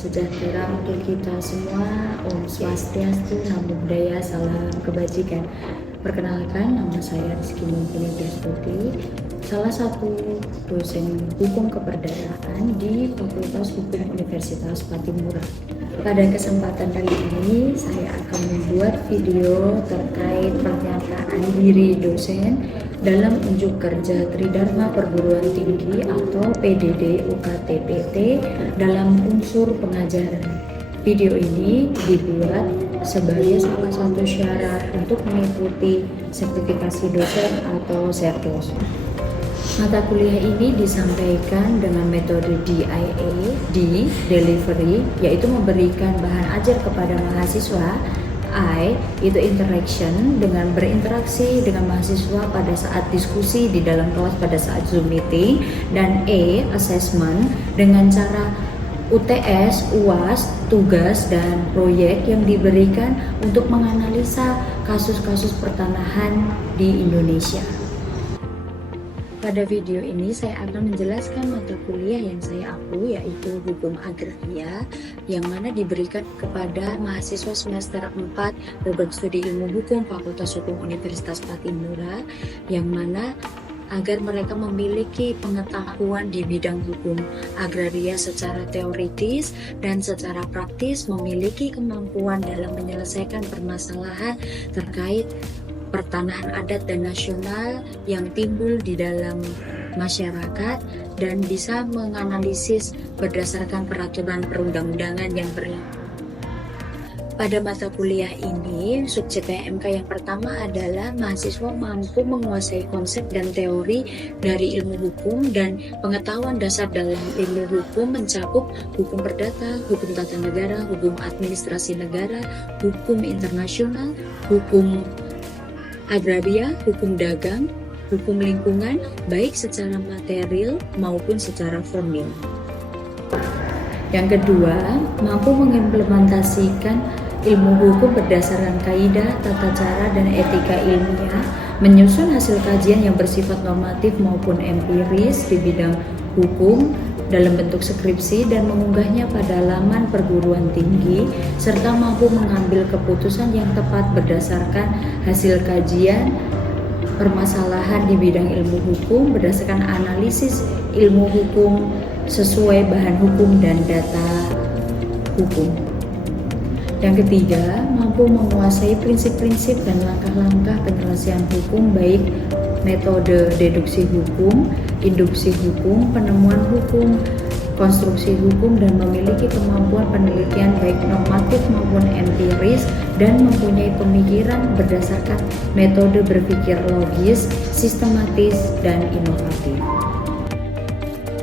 sejahtera untuk kita semua. Om Swastiastu, Namo Buddhaya, Salam Kebajikan. Perkenalkan, nama saya Rizky Mumpuni Tiastuti, salah satu dosen hukum keperdataan di Fakultas Hukum Universitas Patimura. Pada kesempatan kali ini, saya akan membuat video terkait pernyataan diri dosen dalam unjuk kerja Tridharma Perguruan Tinggi atau PDD UKT-PT dalam unsur pengajaran. Video ini dibuat sebagai salah satu syarat untuk mengikuti sertifikasi dosen atau Serdos. Mata kuliah ini disampaikan dengan metode DIA, D, delivery, yaitu memberikan bahan ajar kepada mahasiswa. I, itu interaction, dengan berinteraksi dengan mahasiswa pada saat diskusi di dalam kelas pada saat Zoom meeting. Dan A, assessment, dengan cara UTS, UAS, tugas, dan proyek yang diberikan untuk menganalisa kasus-kasus pertanahan di Indonesia. Pada video ini saya akan menjelaskan mata kuliah yang saya ampu, yaitu Hukum Agraria, yang mana diberikan kepada mahasiswa semester 4 Program Studi Ilmu Hukum Fakultas Hukum Universitas Patimura, yang mana agar mereka memiliki pengetahuan di bidang hukum agraria secara teoritis dan secara praktis, memiliki kemampuan dalam menyelesaikan permasalahan terkait pertanahan adat dan nasional yang timbul di dalam masyarakat, dan bisa menganalisis berdasarkan peraturan perundang-undangan yang berlaku. Pada mata kuliah ini, subjek PMK yang pertama adalah mahasiswa mampu menguasai konsep dan teori dari ilmu hukum, dan pengetahuan dasar dalam ilmu hukum mencakup hukum perdata, hukum tata negara, hukum administrasi negara, hukum internasional, hukum agraria, hukum dagang, hukum lingkungan, baik secara material maupun secara formil. Yang kedua, mampu mengimplementasikan ilmu hukum berdasarkan kaidah, tata cara, dan etika ilmiah, menyusun hasil kajian yang bersifat normatif maupun empiris di bidang hukum dalam bentuk skripsi dan mengunggahnya pada laman perguruan tinggi, serta mampu mengambil keputusan yang tepat berdasarkan hasil kajian permasalahan di bidang ilmu hukum berdasarkan analisis ilmu hukum sesuai bahan hukum dan data hukum. Yang ketiga, mampu menguasai prinsip-prinsip dan langkah-langkah penyelesaian hukum, baik metode deduksi hukum, induksi hukum, penemuan hukum, konstruksi hukum, dan memiliki kemampuan penelitian baik normatif maupun empiris, dan mempunyai pemikiran berdasarkan metode berpikir logis, sistematis, dan inovatif.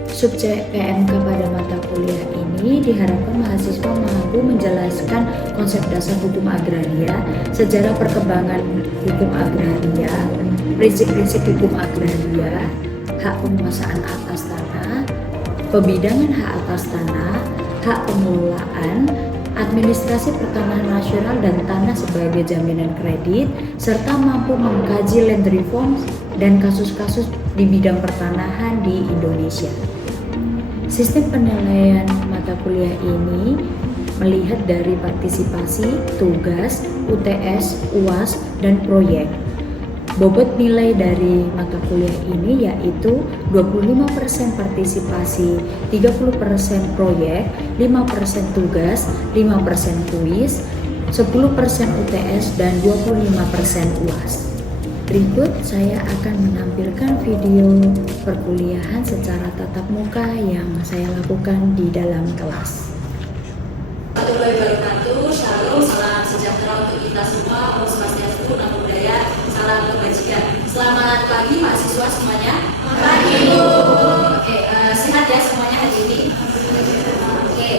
Subjek PMK pada mata kuliah ini diharapkan mahasiswa mampu menjelaskan konsep dasar hukum agraria, sejarah perkembangan hukum agraria, prinsip-prinsip hukum agraria, hak penguasaan atas tanah, pembidangan hak atas tanah, hak pengelolaan, administrasi pertanahan nasional dan tanah sebagai jaminan kredit, serta mampu mengkaji land reform dan kasus-kasus di bidang pertanahan di Indonesia. Sistem penilaian mata kuliah ini melihat dari partisipasi, tugas, UTS, UAS, dan proyek. Bobot nilai dari mata kuliah ini yaitu 25% partisipasi, 30% proyek, 5% tugas, 5% kuis, 10% UTS, dan 25% UAS. Berikut saya akan menampilkan video perkuliahan secara tatap muka yang saya lakukan di dalam kelas. Warahmatullahi wabarakatuh. Shalom, salam sejahtera untuk kita semua. Om Swastiastu, Namo Buddhaya, salam kebajikan. Selamat pagi mahasiswa semuanya. Pagi Bu. Oke, sehat ya semuanya hari ini. Oke,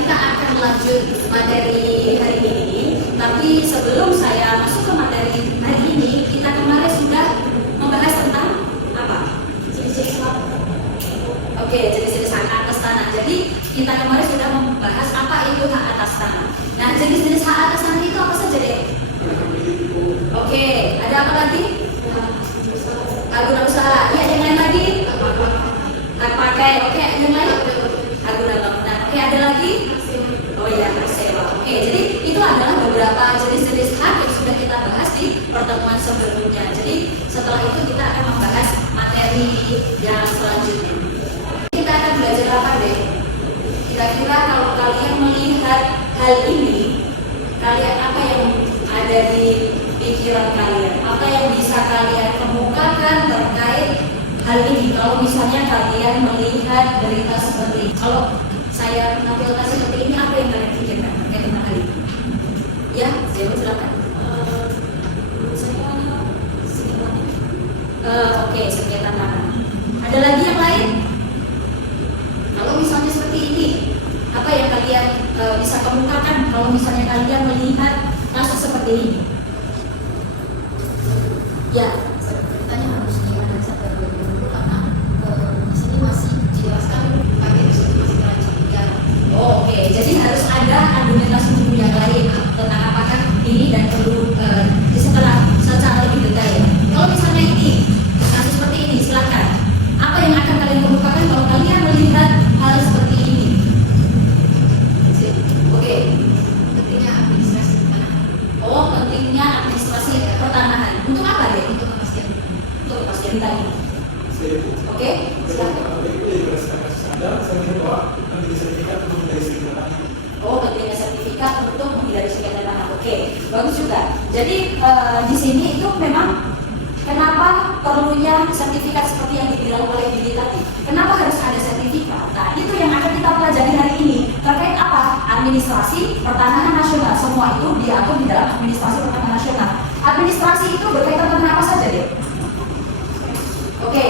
kita akan lanjut materi hari ini. Tapi sebelum saya masuk ke materi hari ini, kita kemarin sudah membahas tentang apa? Oke, jenis-jenis hak atas tanah. Jadi kita kemarin sudah membahas apa itu hak pertemuan sebelumnya. Jadi setelah itu kita akan membahas materi yang selanjutnya. Kita akan belajar apa deh? Kira-kira kalau kalian melihat hal ini, kalian apa yang ada di pikiran kalian? Apa yang bisa kalian kemukakan terkait hal ini? Kalau misalnya kalian melihat berita seperti ini, kalau saya menampilkan seperti ini, apa yang kalian pikirkan terkait dengan hal ini? Ya, Zeno silakan. Oke, sengketa tanah. Ada lagi yang lain? Kalau misalnya seperti ini, apa yang kalian bisa kemukakan kalau misalnya kalian melihat kasus seperti ini? Ya, Ceritanya harus gimana sampai dulu karena di sini masih dijelaskan pakai masih terancam ya. Oke, jadi harus ada argumentasi hukum yang lain tentang apakah ini dan perlu secara lebih detail. Kalau misalnya ini kasus seperti ini, silakan. Apa yang akan kalian kemukakan kalau kalian melihat hal seperti ini? Oke, Pentingnya administrasi tanah pentingnya administrasi pertanahan. Untuk apa deh? untuk kepastian. Untuk kepastian tadi. Oke, silakan. Pentingnya sertifikat untuk menghindari sengketa tanah. Oke, bagus juga. Jadi di sini itu memang kenapa perlunya sertifikat seperti yang dibilang oleh Billy tadi. Kenapa harus ada sertifikat? Nah, itu yang akan kita pelajari hari ini. Terkait apa? Administrasi pertanahan nasional. Semua itu diatur di dalam administrasi pertanahan nasional. Administrasi itu berkaitan dengan apa saja deh? Oke.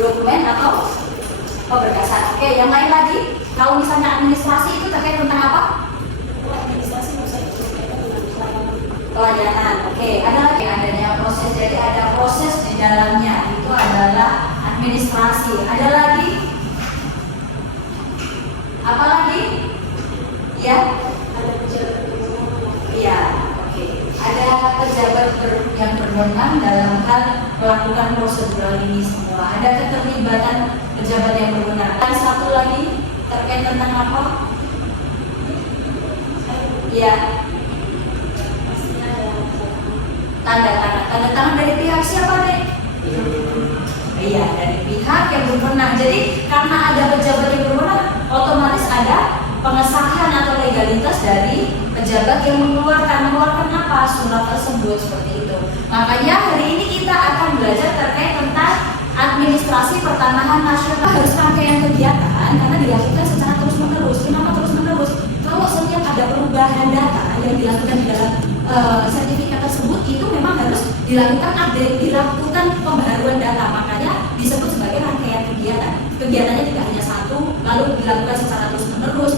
Dokumen atau berkasan. Oke, yang lain lagi? Kalau misalnya administrasi itu terkait tentang apa? Administrasi Pelayanan. Oke, ada lagi adanya proses. Jadi ada proses di dalamnya. Itu adalah administrasi. Ada lagi? Apa lagi? Ya? ada pejabat Iya. Oke. Ada pejabat yang berwenang dalam hal melakukan prosedural ini semua. Ada keterlibatan pejabat yang berwenang. Dan satu lagi terkait tentang apa? Iya. Tanda tangan dari pihak siapa nih? Iya, dari pihak yang berwenang. Jadi karena ada pejabat yang berwenang, otomatis ada pengesahan atau legalitas dari pejabat yang mengeluarkan apa surat tersebut seperti itu. Makanya hari ini kita akan belajar terkait tentang administrasi pertanahan nasional. Harus rangkaian kegiatan karena dilakukan secara terus menerus. Kenapa terus menerus? Kalau setiap ada perubahan data yang dilakukan di dalam sertifikat tersebut itu memang harus dilakukan update, dilakukan pembaharuan data. Makanya disebut sebagai rangkaian kegiatan. Kegiatannya tidak hanya satu, lalu dilakukan secara terus menerus,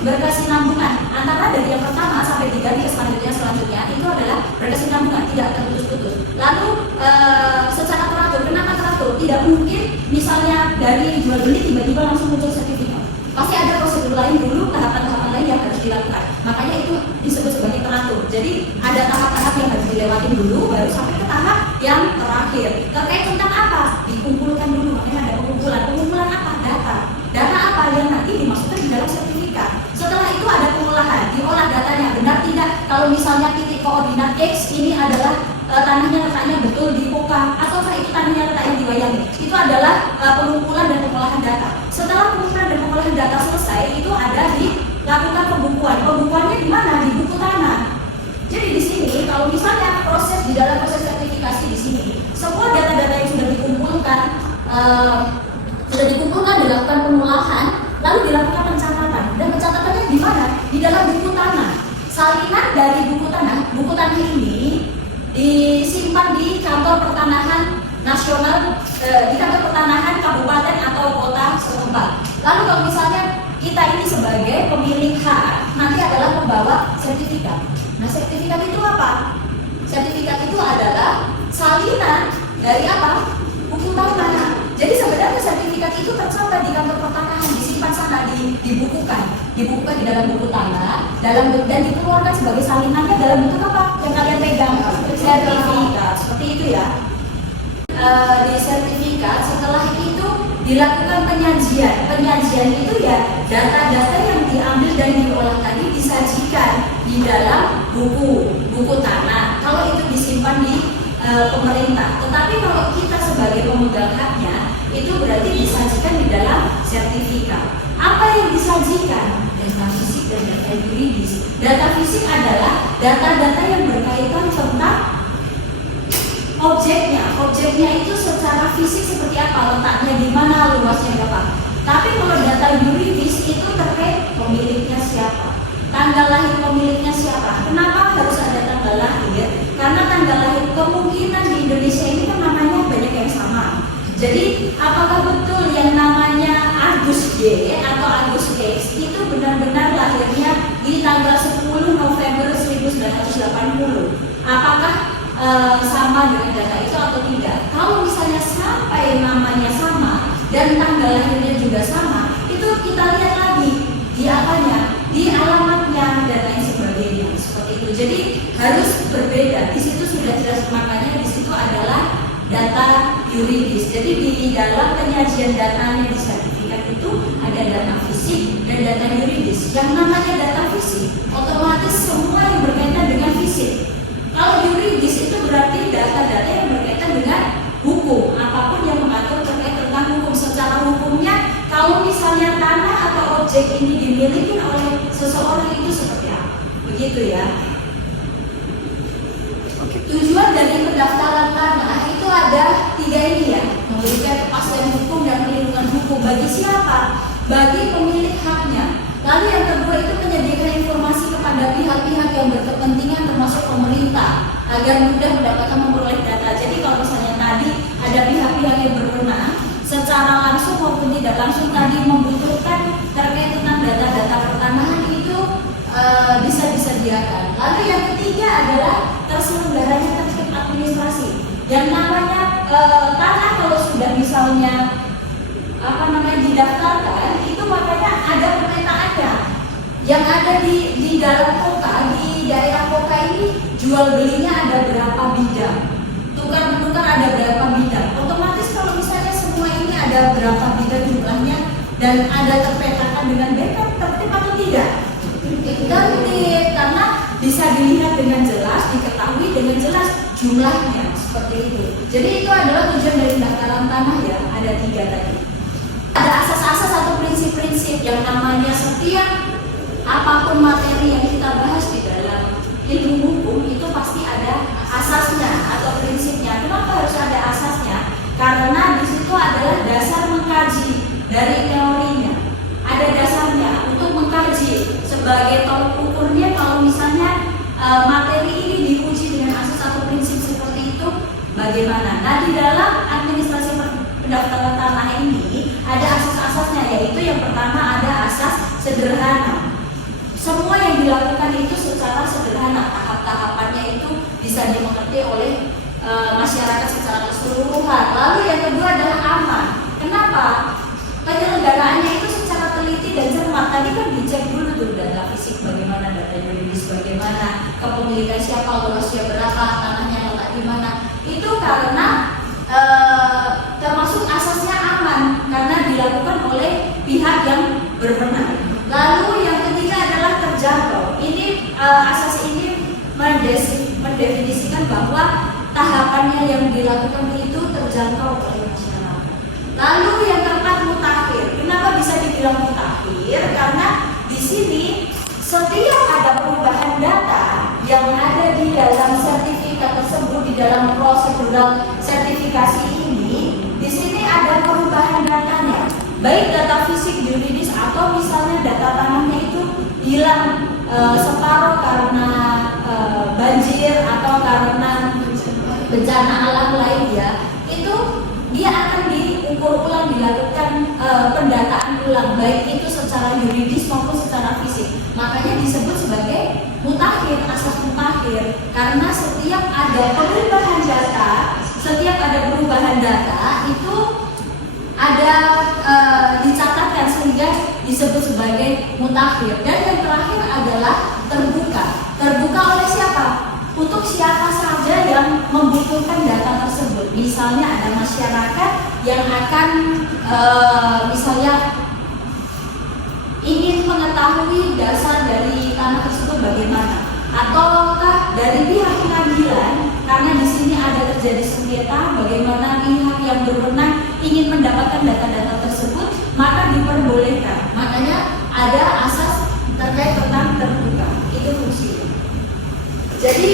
berkesinambungan antara dari yang pertama sampai diganti ke selanjutnya itu adalah berkesinambungan, tidak terputus-putus. Lalu secara teratur, kenapa teratur? Tidak mungkin misalnya dari jual beli tiba-tiba langsung muncul sertifikat. Pasti ada prosedur lain dulu, tahapan-tahapan lain yang harus dilakukan. Makanya itu disebut sebagai teratur. Jadi ada tahap-tahap yang harus dilewatin dulu, baru sampai ke tahap yang terakhir. Terkait tentang apa? Dikumpulkan dulu, makanya ada pengumpulan. Pengumpulan apa? Data. Data apa yang nanti dimasukkan di dalam sertifikat. Setelah itu ada pengolahan, diolah datanya benar tidak. Kalau misalnya titik koordinat X ini adalah tanahnya letaknya betul di Poka, ataukah itu tanahnya letaknya di Wayangi. Itu adalah pengumpulan dan pengolahan data. Setelah pengumpulan dan pengolahan data selesai, itu ada dilakukan pembukuan. Pembukuannya di mana? Di buku tanah. Jadi di sini kalau misalnya proses di dalam proses sertifikasi di sini, semua data-data yang sudah dikumpulkan dilakukan pengolahan, lalu dilakukan pencatatan. Dan pencatatannya di mana? Di dalam buku tanah. Salinan dari buku tanah ini disimpan di kantor pertanahan nasional, di kantor pertanahan kabupaten atau kota setempat. Lalu kalau misalnya kita ini sebagai pemilik hak, nanti adalah pembawa sertifikat. Nah, sertifikat itu apa? Sertifikat itu adalah salinan dari apa? Buku tanah. Jadi sebenarnya sertifikat itu tercatat di kantor pertanahan, disimpan sana, dibukukan di dalam buku tanah, dan dikeluarkan sebagai salinannya dalam bentuk apa? Yang kalian pegang, sertifikat. Seperti itu ya. Di sertifikat setelah itu dilakukan penyajian. Penyajian itu ya data-data yang diambil dan diolah tadi disajikan di dalam buku pemerintah. Tetapi kalau kita sebagai pemegang haknya, itu berarti disajikan di dalam sertifikat. Apa yang disajikan? Data fisik dan data yuridis. Data fisik adalah data-data yang berkaitan tentang objeknya. Objeknya itu secara fisik seperti apa, letaknya di mana, luasnya berapa. Tapi kalau data yuridis itu terkait pemiliknya siapa, tanggal lahir pemiliknya siapa. Kenapa harus ada tanggal lahir? Karena tanggal lahir kemungkinan di Indonesia ini kan namanya banyak yang sama. Jadi apakah betul yang namanya Agus Y atau Agus X itu benar-benar lahirnya di tanggal 10 November 1980? Apakah sama dengan data itu atau tidak? Kalau misalnya sampai namanya sama dan tanggal lahirnya juga sama, itu kita lihat lagi di apanya, di alamatnya dan lain sebagainya, seperti itu. Jadi harus berbeda. Di situ sudah jelas, makanya di situ adalah data yuridis. Jadi di dalam penyajian datanya di sertifikat itu ada data fisik dan data yuridis. Yang namanya data fisik otomatis semua yang berkaitan dengan fisik. Kalau yuridis itu berarti data-data yang berkaitan dengan hukum, apapun yang mengatur terkait tentang hukum. Secara hukumnya, kalau misalnya tanah atau objek ini dimiliki oleh seseorang itu seperti apa, begitu ya. Tujuan dari pendaftaran tanah itu ada 3 ini ya, memberikan kepastian hukum dan perlindungan hukum bagi siapa? Bagi pemilik haknya. Lalu yang kedua itu menyediakan informasi kepada pihak-pihak yang berkepentingan termasuk pemerintah agar mudah mendapatkan memperoleh data. Jadi kalau misalnya tadi ada pihak-pihak yang berwenang secara langsung maupun tidak langsung tadi membutuhkan terkait tentang data-data pertanahan itu bisa disediakan. Lalu yang ketiga adalah terselenggaranya tertib administrasi. Yang namanya tanah kalau sudah misalnya didaftarkan itu makanya ada pemetaannya. Yang ada di dalam kota, di daerah kota ini jual belinya ada berapa bidang, tukar menukar ada berapa bidang. Otomatis kalau misalnya semua ini ada berapa bidang jumlahnya dan ada terpetakan dengan baik, kan tertib atau tidak? Tertib, karena bisa dilihat dengan jelas, diketahui dengan jelas jumlahnya, seperti itu. Jadi itu adalah tujuan dari pendaftaran tanah ya, ada 3 tadi. Ada asas-asas atau prinsip-prinsip yang namanya setiap apapun materi yang kita bahas di dalam ilmu hukum itu pasti ada asasnya atau prinsipnya. Kenapa harus ada asasnya? Karena di situ adalah dasar mengkaji dari teorinya. Ada dasarnya untuk mengkaji sebagai tolok ukurnya. Kalau misalnya materi ini diuji dengan asas atau prinsip seperti itu, bagaimana? Nah, di dalam administrasi pendaftaran tanah ini ada asas-asasnya, yaitu yang pertama ada asas sederhana. Semua yang dilakukan itu secara sederhana, tahap-tahapannya itu bisa dimengerti oleh masyarakat secara keseluruhan. Lalu yang kedua adalah aman. Kenapa? Penyelenggaraannya itu secara teliti dan cermat. Tadi kan dicek dulu tuh data fisik bagaimana, data yuridis bagaimana, kepemilikan siapa, luasnya berapa, tanahnya letak di mana. Itu karena termasuk asasnya aman karena dilakukan oleh pihak yang berwenang. Lalu yang ketiga adalah terjangkau. Ini asas ini mendefinisikan bahwa tahapannya yang dilakukan itu terjangkau oleh masyarakat. Lalu yang keempat mutakhir. Kenapa bisa dibilang mutakhir? Karena di sini setiap ada perubahan data yang ada di dalam sertifikat tersebut, di dalam prosedural sertifikasi ini, di sini ada perubahan datanya, baik data fisik, yuridis, atau misalnya data tanahnya itu hilang separuh karena banjir atau karena bencana alam lainnya, itu dia akan diukur ulang, dilakukan pendataan ulang, baik itu secara yuridis maupun secara fisik. Makanya disebut sebagai mutakhir, asas mutakhir, karena setiap ada perubahan data itu ada dicatatkan sehingga disebut sebagai mutakhir. Dan yang terakhir adalah terbuka. Terbuka oleh siapa? Untuk siapa saja yang membutuhkan data tersebut. Misalnya ada masyarakat yang akan misalnya ingin mengetahui dasar dari tanah tersebut bagaimana, ataukah dari pihak pengadilan karena di sini ada terjadi sengketa, bagaimana pihak yang berwenang ingin mendapatkan data-data tersebut, maka diperbolehkan. Makanya ada asas terkait tentang terbuka, itu fungsinya. Jadi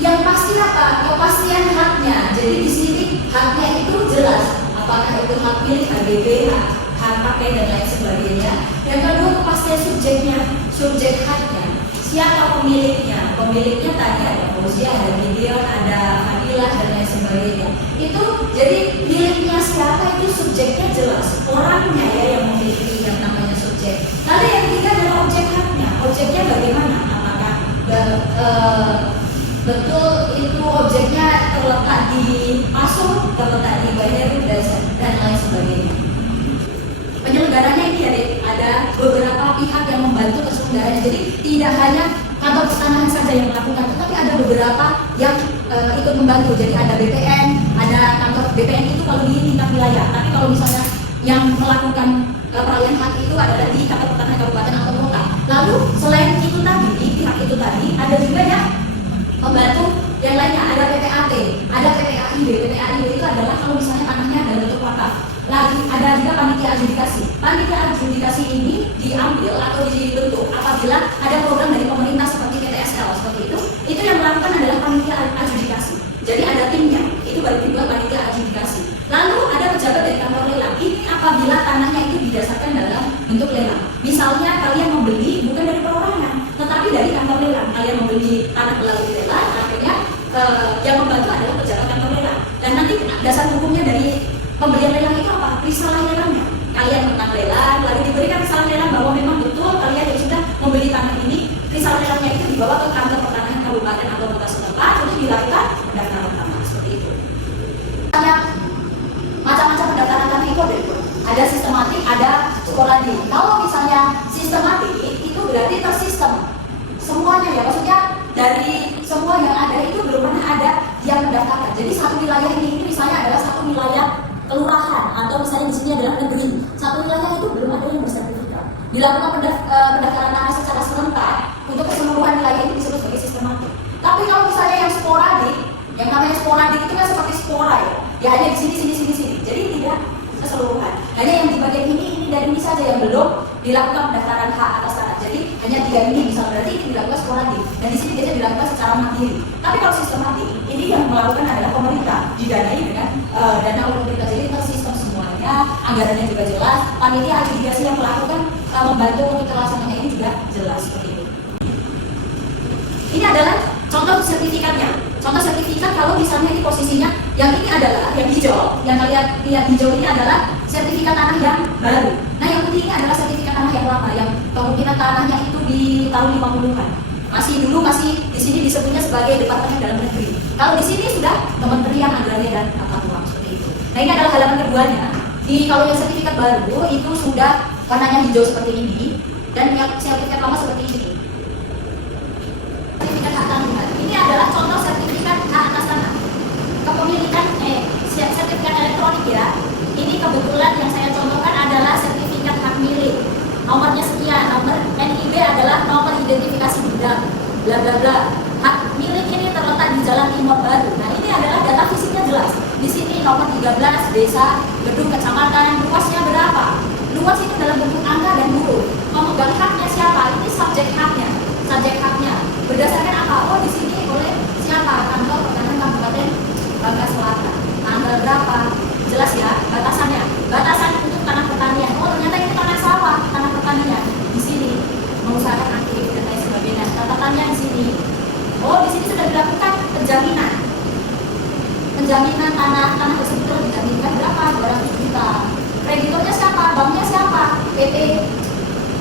yang pasti apa? Kepastian haknya. Jadi di sini haknya itu jelas. Apakah itu hak milik, HGB, hak pakai dan lain sebagainya. Yang kedua kepastian subjeknya, subjek haknya. Siapa pemiliknya? Pemiliknya tadi ada Fauzia, ada Gideon, ada Fadilah dan lain sebagainya. Itu jadi miliknya siapa itu subjeknya jelas. Orangnya ya yang memiliki yang namanya subjek. Lalu yang ketiga adalah objek haknya. Objeknya bagaimana? Apakah betul itu objeknya terletak di pasung, terletak di Baheru dan lain sebagainya. Penyelenggaranya ini ada beberapa pihak yang membantu terselenggaranya. Jadi tidak hanya kantor pertanahan saja yang melakukan, tetapi ada beberapa yang ikut membantu. Jadi ada BPN, ada kantor BPN itu kalau di tingkat wilayah. Tapi kalau misalnya yang melakukan peralihan hak itu adalah di kantor pertanahan kabupaten atau kota. Lalu selain itu tadi, di pihak itu tadi ada juga yang membantu yang lainnya. Ada PPAT, ada PPAIB. PPAIB itu adalah kalau misalnya tanahnya dalam bentuk wakaf. Lagi ada juga panitia adjudikasi. Panitia adjudikasi ini diambil atau dibentuk apabila ada program dari pemerintah seperti PTSL seperti itu yang melakukan adalah panitia adjudikasi. Jadi ada timnya, itu baru dibuat panitia adjudikasi. Lalu ada pejabat dari kantor lelang. Ini apabila tanahnya itu didasarkan dalam bentuk lelang. Misalnya kalian membeli bukan dari perorangan, tetapi dari kantor lelang. Kalian membeli tanah melalui lelang, akhirnya yang membantu adalah pejabat kantor lelang. Dan nanti dasar hukumnya dari pembelian lelang itu apa? Risalah lelangnya. Kalian menang lelang, lalu diberikan risalah lelang bahwa memang betul kalian yang sudah membeli tanah ini. Risalah lelangnya itu dibawa ke kantor pertanahan kabupaten atau kota setempat untuk dilakukan pendaftaran tanah seperti itu. Macam-macam pendaftaran tanah itu ada sistematik, ada sporadik. Kalau misalnya sistematik itu berarti tersistem semuanya ya, maksudnya dari semua yang ada itu belum pernah ada yang mendaftarkan. Jadi satu wilayah ini misalnya adalah satu wilayah kelurahan atau misalnya di sini adalah negeri. Satu wilayah itu belum ada yang bersertifikat. Dilakukan pendaftaran tanah secara serentak untuk keseluruhan wilayah ini disebut sebagai sistematik. Tapi kalau misalnya yang sporadik, yang namanya sporadik itu kan seperti spora ya. Ya hanya di sini. Jadi tidak keseluruhan. Hanya yang di bagian ini dan ini saja yang belum dilakukan pendaftaran hak atas tanah. Jadi hanya 3 ini bisa berarti ini dilakukan sporadik. Dan di sini biasanya dilakukan secara mandiri. Tapi kalau sistematik, ini yang melakukan adalah pemerintah, didanai dengan dana oleh pemerintah. Jadi tersistem semuanya, anggarannya juga jelas. Panitia adjudikasi yang melakukan membantu untuk terlaksananya ini juga jelas seperti itu. Ini adalah contoh sertifikatnya. Contoh sertifikat kalau misalnya ini posisinya, yang ini adalah yang hijau, yang kalian lihat hijau ini adalah sertifikat tanah yang baru. Nah yang putih ini adalah sertifikat tanah yang lama, yang kemungkinan tanahnya itu di tahun 50-an. Masih di sini disebutnya sebagai Departemen Dalam Negeri. Kalau di sini sudah Kementerian Agraria dan Tata Ruang seperti itu. Nah ini adalah halaman keduanya. Kalau yang sertifikat baru itu sudah warnanya hijau seperti ini, dan yang sertifikat lama seperti ini. Sertifikat hak tanah ini adalah contoh sertifikat hak atas tanah. Kepemilikan sertifikat elektronik ya. Ini kebetulan yang saya contohkan adalah sertifikat hak milik. Nomornya sekian, nomor NIB adalah nomor identifikasi bidang, bla bla bla. Hak milik ini terletak di Jalan Timur Baru. Nah ini adalah data fisiknya jelas. Di sini nomor 13, desa, gedung, kecamatan, luasnya berapa? Luas itu dalam bentuk angka dan huruf. Pemegang haknya siapa? Ini subjek haknya. Subjek haknya berdasarkan apa? Oh di sini oleh siapa? Kantor Pertanahan Kabupaten Bangka Selatan. Tanggal berapa? Jelas ya batasannya. Batasan untuk tanah pertanian. Oh ternyata ini tanah sawah, tanah pertanian. Di sini mengusahakan aktif dan lain sebagainya. Catatannya di sini. Oh di sini sudah dilakukan penjaminan. Penjaminan tanah tersebut telah dijaminkan berapa? 200 juta. Kreditornya siapa? Banknya siapa? PT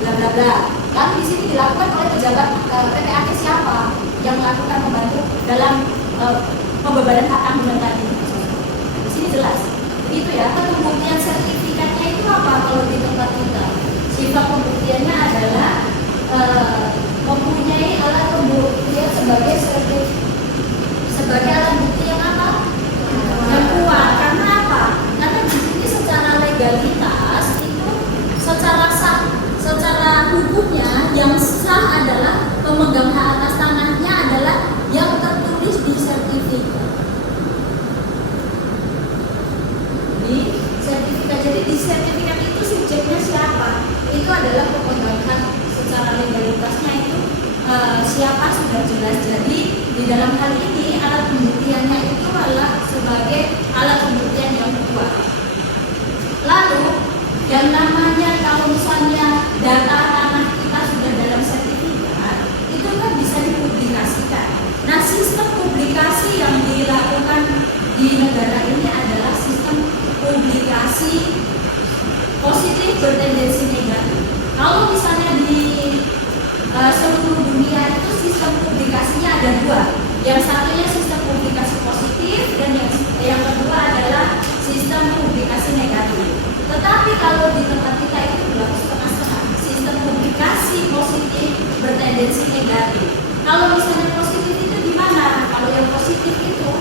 bla bla bla. Lalu di sini dilakukan oleh pejabat PPAT siapa yang melakukan membantu dalam pembebanan hak tanggungan tadi. Di sini jelas. Begitu ya. Pembuktian sertifikatnya itu apa kalau di tempat kita? Sifat pembuktiannya adalah mempunyai alat pembuktian sebagai alat bukti yang apa? Yang kuat. Karena apa? Karena di sini secara legalitas itu secara hukumnya yang sah adalah pemegang hak atas tanahnya adalah yang tertulis di sertifikat. siapa sudah jelas. Jadi di dalam hal ini alat pembuktiannya itu adalah sebagai alat pembuktian yang kedua. Lalu yang namanya kalau misalnya data tanah kita sudah dalam sertifikat, itu kan bisa dipublikasikan. Nah, sistem publikasi yang dilakukan di negara ini adalah sistem publikasi positif bertendensi negatif. Kalau misalnya di seluruh dunia itu sistem publikasinya ada dua. Yang satunya sistem publikasi positif dan yang kedua adalah sistem publikasi negatif. Tetapi kalau di tempat kita itu berlaku setengah-setengah. Sistem publikasi positif bertendensi negatif. Kalau misalnya positif itu di mana? Kalau yang positif itu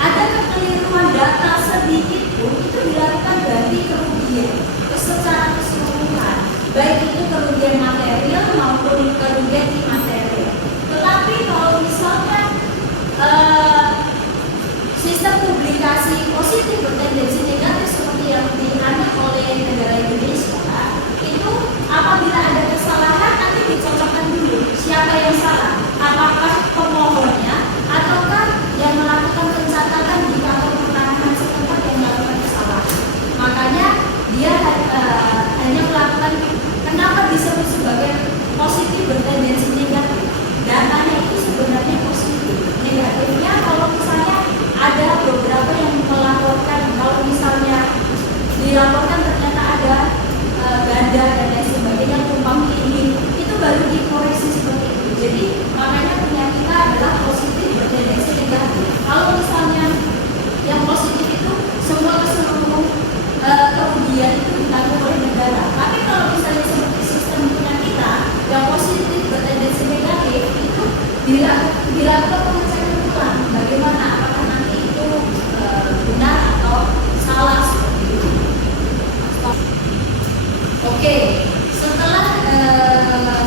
ada kekeliruan data sedikit pun itu dilakukan ganti kerugian secara keseluruhan, baik itu kerugian material maupun kerugian imaterial. Tetapi kalau misalnya sistem publikasi positif bertendensi negatif seperti yang dianut oleh negara Indonesia, itu apabila ada kesalahan nanti dicocokkan dulu siapa yang salah, apakah pemohonnya ataukah yang melakukan pencatatan di kantor pertanahan setempat yang melakukan kesalahan. Makanya dia hanya melakukan, kenapa disebut sebagai positif bertendensi negatif, datanya itu sebenarnya positif. Negatifnya kalau misalnya ada beberapa yang melaporkan, kalau misalnya dilaporkan ternyata ada ganda dan lain sebagainya tumpang tindih, itu baru dikoreksi seperti itu. Jadi makanya punya kita adalah positif bertendensi negatif. Kalau misalnya yang positif itu semua keseluruhan kerugian itu ditanggung oleh negara. Tapi kalau misalnya seperti sistem punya kita yang positif bertendensi negatif itu dilakukan pengecekan ulang. Bagaimana? Apakah nanti itu benar atau salah seperti itu? Oke, setelah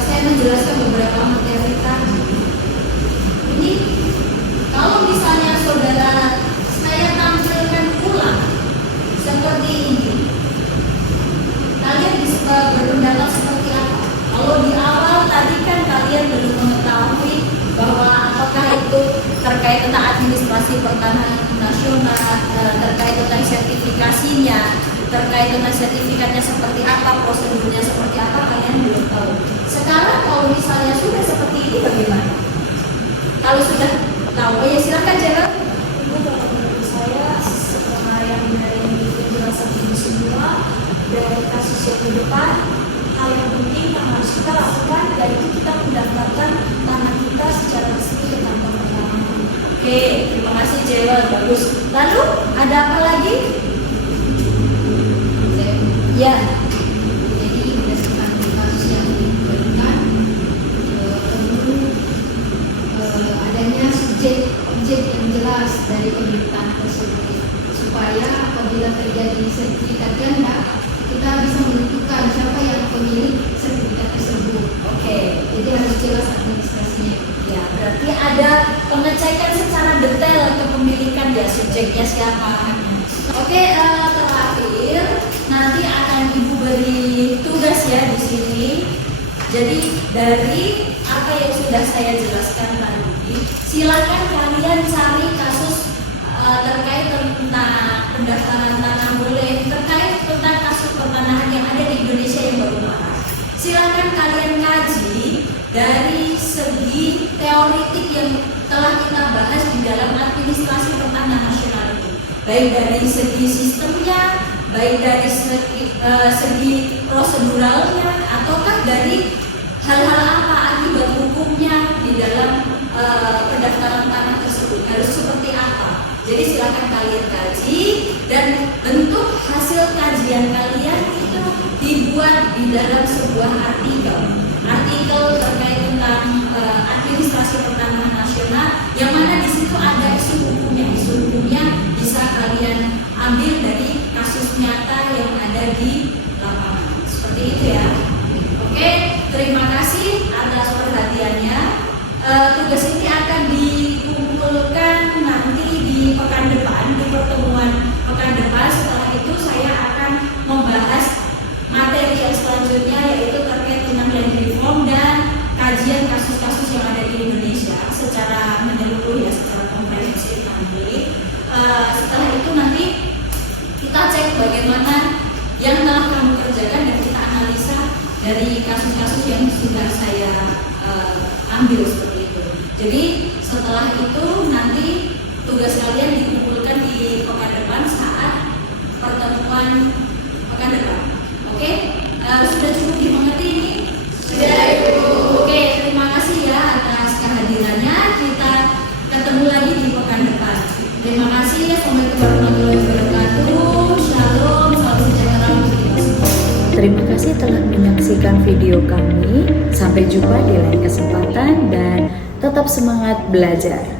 saya menjelaskan beberapa materi tadi, ini kalau misalnya saudara saya tampilkan ulang seperti ini, kalian bisa berpendapat seperti apa? Kalau di awal tadi kan kalian belum mengetahui bahwa apakah itu terkait tentang administrasi pertanahan nasional, terkait tentang sertifikasinya, terkait dengan sertifikatnya seperti apa, prosedurnya seperti apa, kalian belum tahu. Sekarang kalau misalnya sudah seperti ini bagaimana? Kalau sudah tahu, ya silakan Gerald. Ibu, kalau menurut saya setelah yang dari penjelasan ini semua dari kasus yang di depan, hal yang penting yang harus kita lakukan yaitu kita mendaftarkan tanah kita secara resmi ke kantor pertanahan. Oke, terima kasih Gerald, bagus. Lalu ada apa lagi? Ya. Jadi berdasarkan kasus yang diberikan, perlu adanya subjek yang jelas dari pemerintahan tersebut supaya apabila terjadi sertifikat ganda kita bisa menentukan siapa yang pemilik sertifikat tersebut. Oke, Jadi harus jelas administrasinya. ya berarti ada pengecekan secara detail kepemilikan ya, subjeknya siapa. Oke, terakhir nanti akan Ibu beri tugas ya di sini. Jadi dari apa yang sudah saya jelaskan tadi, silakan kalian cari kasus terkait tentang pendaftaran tanah boleh, terkait tentang kasus pertanahan yang ada di Indonesia yang baru marak. Silakan kalian kaji dari segi teoritik yang telah kita bahas di dalam administrasi pertanahan nasional ini, baik dari segi sistemnya, baik dari segi proseduralnya, ataukah dari hal-hal apa akibat hukumnya di dalam pendaftaran tanah tersebut harus seperti apa. Jadi silakan kalian kaji dan bentuk hasil kajian kalian itu dibuat di dalam sebuah artikel terkait tentang administrasi pertanahan nasional, yang mana di situ ada isu hukumnya bisa kalian ambil dari kasus nyata yang ada di lapangan. Seperti itu ya. Oke, terima kasih atas perhatiannya. Tugas ini akan dikumpulkan nanti di pekan depan, di pertemuan pekan depan. Setelah itu saya akan membahas materi yang selanjutnya, yaitu terkait tentang land reform dan kajian kasus-kasus yang ada di secara menyeluruh ya, secara komprehensif nanti. Setelah itu nanti kita cek bagaimana yang telah kamu kerjakan dan kita analisa dari kasus-kasus yang sudah saya ambil seperti itu. Jadi setelah itu nanti tugas kalian dikumpulkan di pekan depan saat pertemuan pekan depan. Oke? Sudah cukup dimengerti ini? Sudah, Ibu. Oke, terima kasih ya atas kehadirannya. Kita ketemu lagi di pekan depan. Terima kasih. Assalamualaikum warahmatullahi wabarakatuh. Shalom, salam sejahtera untuk kita semua. Terima kasih telah menyaksikan video kami. Sampai jumpa di lain kesempatan dan tetap semangat belajar.